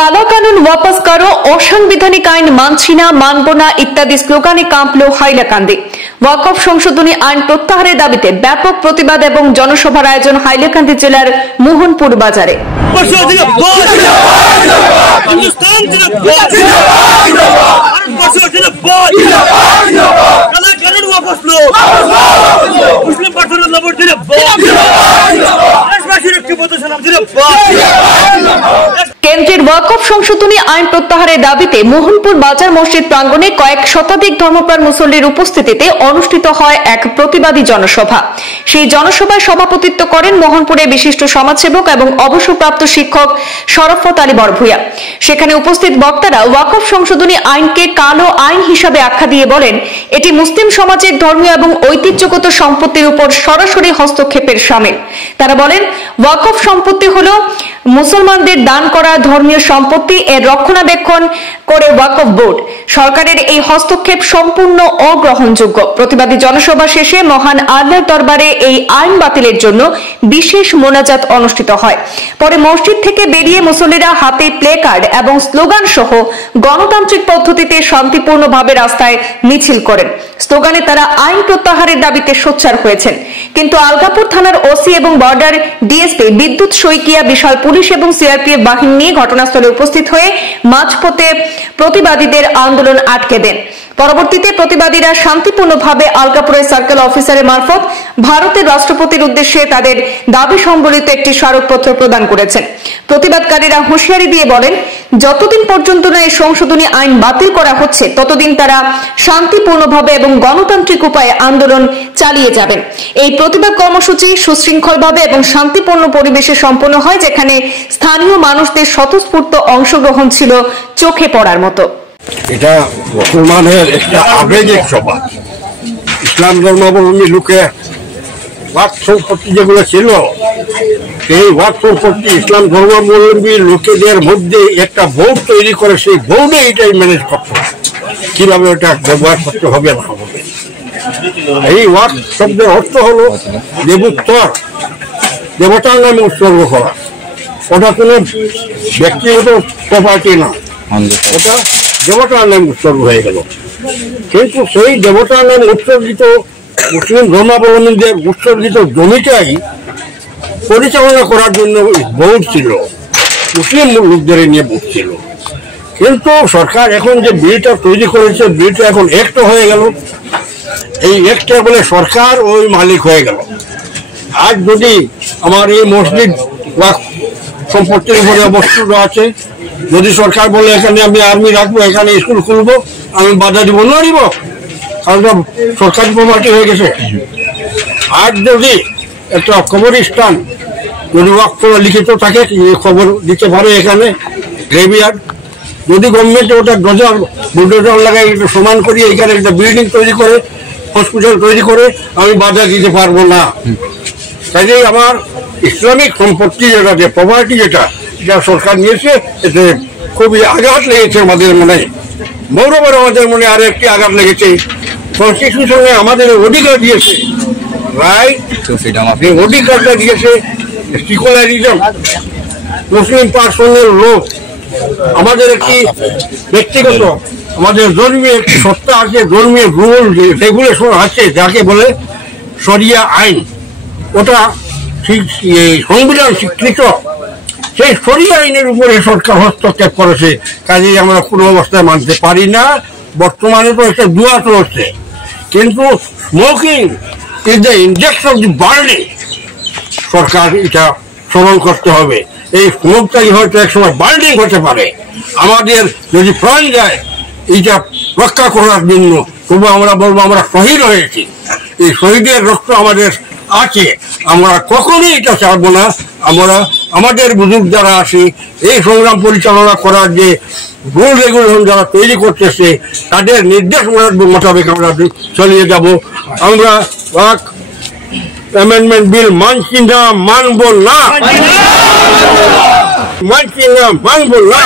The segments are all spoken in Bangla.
काला कानून वापस करो, असंवैधानिक आईन मानছি না, মানব না ইত্যাদি স্লোগানে কাঁপল হাইলাকান্দি। ওয়াকফ সংশোধনী আইন প্রত্যাহারের দাবিতে ব্যাপক প্রতিবাদ এবং জনসভার আয়োজন হাইলাকান্দি জেলার মোহনপুর বাজারে। কেন্দ্রের ওয়াকফ সংশোধনী আইন প্রত্যাহারের দাবিতে মোহনপুর বাজার মসজিদ প্রাঙ্গণে কয়েক শতাধিক ধর্মপ্রাণ মুসল্লির উপস্থিতিতে অনুষ্ঠিত হয় এক প্রতিবাদী জনসভা। সেই জনসভায় সভাপতিত্ব করেন মোহনপুরের বিশিষ্ট সমাজসেবক এবং অবসরপ্রাপ্ত শিক্ষক শরফত আলী বরভূয়া। সেখানে উপস্থিত বক্তারা ওয়াকফ সংশোধনী আইনকে কালো আইন হিসাবে আখ্যা দিয়ে বলেন, এটি মুসলিম সমাজের ধর্মীয় এবং ঐতিহ্যগত সম্পত্তির উপর সরাসরি হস্তক্ষেপের শামিল। তারা বলেন, ওয়াকফ সম্পত্তি হলো মুসলমানদের দান করা ধর্মীয় সম্পত্তি, এর রক্ষণাবেক্ষণ করে ওয়াকফ বোর্ড। সরকারের এই হস্তক্ষেপ সম্পূর্ণ অগ্রহণযোগ্য। প্রতিবাদী জনসভা শেষে মহান আল্লাহর দরবারে এই আইন বাতিলের জন্য বিশেষ মোনাজাত অনুষ্ঠিত হয়। পরে মসজিদ থেকে বেরিয়ে মুসল্লিরা হাতে প্লে কার্ড এবং স্লোগান সহ গণতান্ত্রিক পদ্ধতিতে শান্তিপূর্ণভাবে রাস্তায় মিছিল করেন। স্লোগানে তারা আইন প্রত্যাহারের দাবিতে সোচ্চার হয়েছেন। কিন্তু আলগাপুর থানার ওসি এবং বর্ডার ডিএসপি বিদ্যুৎ শইকিয়া বিশাল পুলিশ এবং সিআরপিএফ বাহিনী নিয়ে ঘটনাস্থলে উপস্থিত হয়ে মাঝপথে প্রতিবাদীদের আন্দোলন আটকে দেন। পরবর্তীতে প্রতিবাদীরা শান্তিপূর্ণভাবে আলগাপুরের সার্কেল অফিসারের মারফত ভারতের রাষ্ট্রপতির উদ্দেশ্যে তাদের দাবি সম্বলিত একটি স্মারকপত্র প্রদান করেছেন। প্রতিবাদকারীরা হুঁশিয়ারি দিয়ে বলেন, যতদিন পর্যন্ত না এই সংশোধনী আইন বাতিল করা হচ্ছে ততদিন তারা শান্তিপূর্ণভাবে এবং গণতান্ত্রিক উপায়ে আন্দোলন চালিয়ে যাবেন। এই প্রতিবাদ কর্মসূচি সুশৃঙ্খলভাবে এবং শান্তিপূর্ণ পরিবেশে সম্পন্ন হয়, যেখানে স্থানীয় মানুষদের স্বতঃস্ফূর্ত অংশগ্রহণ ছিল চোখে পড়ার মতো। এটা মুসলমানের একটা আবেগিক সভা। ইসলাম ধর্মাবলম্বী লোকে ওয়াকফ সম্পত্তি যেগুলো ছিল, এই ওয়াকফ সম্পত্তি ইসলাম ধর্মাবলম্বী লোকেদের মধ্যে একটা বোর্ড তৈরি করে, সেই বোর্ডে এটাই ম্যানেজ করতে হবে, কিভাবে ওটা ব্যবহার করতে হবে না হবে। এই ওয়াকফ শব্দের অর্থ হলো দেবোত্তর, দেবতার নামে উৎসর্গ করা। ওটা কোনো ব্যক্তিগত প্রপার্টি না, ওটা দেবতার নাম উৎসর্গ হয়ে গেল। কিন্তু সেই দেবতার নাম উৎসর্গিত মুসলিম ধর্মাবলম্বীদের উৎসর্গিত জমিটাই পরিচালনা করার জন্য বোর্ড ছিল, মুসলিম লোকদের নিয়ে বোর্ড ছিল। কিন্তু সরকার এখন যে বিলটা তৈরি করেছে, বিলটা এখন অ্যাক্ট হয়ে গেল। এই অ্যাক্টে বলে সরকার ওই মালিক হয়ে গেল। আজ যদি আমার এই মসজিদ ওয়াকফ সম্পত্তির উপরে অবস্থিত আছে, যদি সরকার বলে এখানে আমি আর্মি রাখবো, এখানে স্কুল খুলবো, আমি বাধা দিব না, দিব, কারণ সরকারি প্রপার্টি হয়ে গেছে। আর যদি একটা কবরস্থান যদি ওয়াকফ লিখিত থাকে, খবর দিতে পারে এখানে গ্রেভিয়ার্ড, যদি গভর্নমেন্ট ওটা বুলডোজার লাগাই একটু সমান করি, এখানে একটা বিল্ডিং তৈরি করে, হসপিটাল তৈরি করে, আমি বাধা দিতে পারবো না। কাজেই আমার ইসলামিক সম্পত্তি যেটা, যে প্রপার্টি যেটা সরকার নিয়েছে, এতে খুবই আঘাত লেগেছে আমাদের মনে। বড় আমাদের মনে আরো একটি আঘাত লেগেছে। কনস্টিটিউশনে আমাদের অধিকার দিয়েছে, রাইট, অধিকারটা দিয়েছে সেকুলারিজম, মুসলিম পার্সনের লোক। আমাদের একটি ব্যক্তিগত, আমাদের ধর্মীয় একটি সত্তা আছে, ধর্মীয় রুল রেগুলেশন আছে, যাকে বলে শরিয়া আইন। ওটা সংবিধান স্বীকৃত। সেই শরিয়া আইনের উপরে সরকার হস্তক্ষেপ করেছে, কাজেই আমরা কোনো অবস্থায় মানতে পারি না। বর্তমানে তো একটা দুয়া চলছে, কিন্তু smoking is the index of the burning. সরকার এটা স্মরণ করতে হবে। এই স্মোকটাই হয়তো এক সময় বার্নিং হতে পারে। আমাদের যদি প্রাণ যায় এইটা রক্ষা করার জন্য, তবু আমরা বলবো আমরা শহীদ হয়েছি, এই শহীদের রক্ত আমাদের আছে, আমরা কখনোই এটা চাইবো না। আমরা আমাদের বুজুর্গ যারা আছে, এই সংগ্রাম পরিচালনা করার যে রুল রেগুলেশন যারা তৈরি করতেছে, তাদের নির্দেশ মোতাবেক আমরা চালিয়ে যাব। আমরা ওয়াকফ অ্যামেন্ডমেন্ট বিল মানছি না, মানব না, মানছি না, মানব না।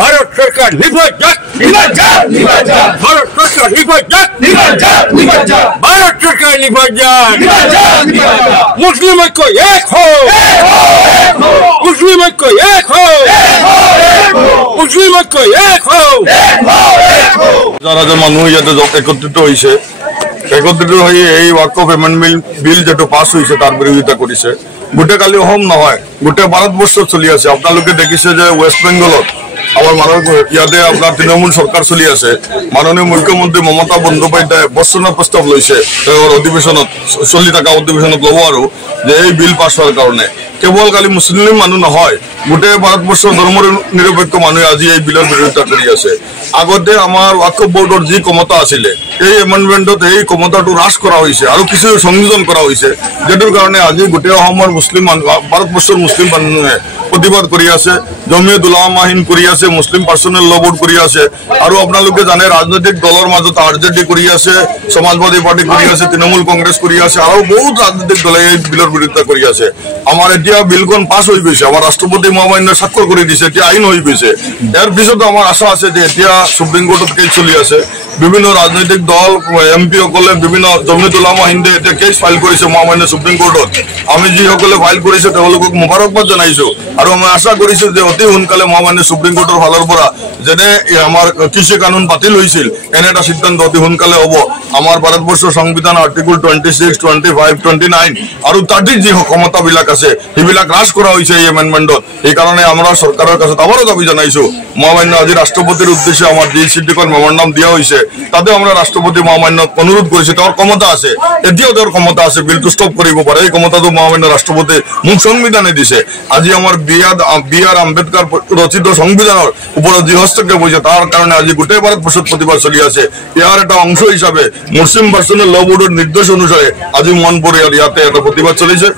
ভারত সরকার নির্ভর ভারত সরকার নির্বাচন ভারত সরকার নির্বাচন মুসলিম ঐক্য এক হোক মুসলিম ঐক্য এক হোক মুসলিম ঐক্য এক হোক যারা যে মানুষ ইয়াতে একত্রিত হয়েছে একত্রিত হয়ে এই ওয়াকফ এমেন্ডমেন্ট বিল যেটা পাস হয়েছে তার বিরোধিতা করেছে গোটে কালি অসম নহয় গোটে ভারতবর্ষ চলি আছে আপনাদের দেখিছে যে ওয়েস্ট বেঙ্গলত আমার ইয়াতে আপনার তৃণমূল সরকার চলি আছে মাননীয় মুখ্যমন্ত্রী মমতা বন্দ্যোপাধ্যায় বর্ষনা প্রস্তাব লৈছে অধিবেশনত চলি থাকা অধিবেশনত লব আর যে এই বিল পাস হওয়ার কারণে কেবল খালি মুসলিম মানুষ নহয় গোটে ভারতবর্ষের ধর্ম নিরপেক্ষ মানুষ আজি এই বিলের বিরোধিতা করে আছে আগতে আমার ওয়াকফ বোর্ডের যে ক্ষমতা আছিলে এই এমেন্ডমেন্টত এই ক্ষমতাটো হ্রাস করা হয়েছে আর কিছু সংযোজন করা হয়েছে যেটার কারণে আজি গোটে অসমৰ মুসলিম ভারতবর্ষের মুসলিম মানুষে প্রতিবাদ করে আছে জমিয়ত উলামা হিন্দ করে আছে মুসলিম পার্সোনেল ল বোর্ড করে আছে আর আপনাদের জানে রাজনৈতিক দলের মাজত আরজেডি করে আছে সমাজবাদী পার্টি করে আছে তৃণমূল কংগ্রেস করে আছে আর বহুত রাজনৈতিক দলে এই বিলের বিরোধিতা করে আছে আমার এতিয়া বিলখন পাস হয়ে গেছে আমার রাষ্ট্রপতি মহামান্য স্বাক্ষর করে দিছে এতিয়া আইন হয়ে গেছে এর পিছতো আমার আশা আছে যে এতিয়া সুপ্রিম কোর্টত কেস চলি আছে বিভিন্ন রাজনৈতিক দল এমপি সকলে বিভিন্ন জমিয়ত উলামা হিন্দে এতিয়া কেস ফাইল করেছে মহামান্য সুপ্রিম কোর্টত আমি যিসকলে ফাইল করেছে তেওঁলোকক মুবাৰকবাদ জানাইছো আর আমি আশা কৰিছো যে অতি সোনকালে মহামান্য সুপ্রিম কোর্টের ফালৰ পৰা যেনে আমার কৃষি কানুন বাতিল হয়েছিল এনে এটা সিদ্ধান্ত অতি সোনকালে হব আমার ভারতবর্ষের সংবিধান আর্টিকেল 26, 25, 29 আর 30 যে ক্ষমতা বিলাক আছে সেইবিলাক হ্রাস করা হয়েছে এই এমেন্ডমেন্টত এই কারণে আমরা সরকারের কাছে আবারও দাবি জানাইছো মহামান্য আজি রাষ্ট্রপতির উদ্দেশ্যে আমার যে সিদ্ধিকর মেমোরান্ডাম দিয়া হয়েছে তাতে আমরা রাষ্ট্রপতি মহামান্য অনুরোধ করেছি তার ক্ষমতা আছে এতিয়াও তার ক্ষমতা আছে বিলটো স্টপ কৰিব পারে এই ক্ষমতাটো মহামান্য রাষ্ট্রপতি মুখ সংবিধানে দিছে আজি আমার বি.আর. আম্বেদকর রচিত সংবিধানের উপরে যে হস্তক্ষেপ হয়েছে তার কারণে আজি গোটেই ভারতবর্ষত প্রতিবাদ চলি আছে ইয়ার একটা অংশ হিসাবে মুসলিম পার্সোনেল ল বোর্ডের নির্দেশ অনুসারে আজি মনপুর ইয়াতে একটা প্রতিবাদ চলিছে।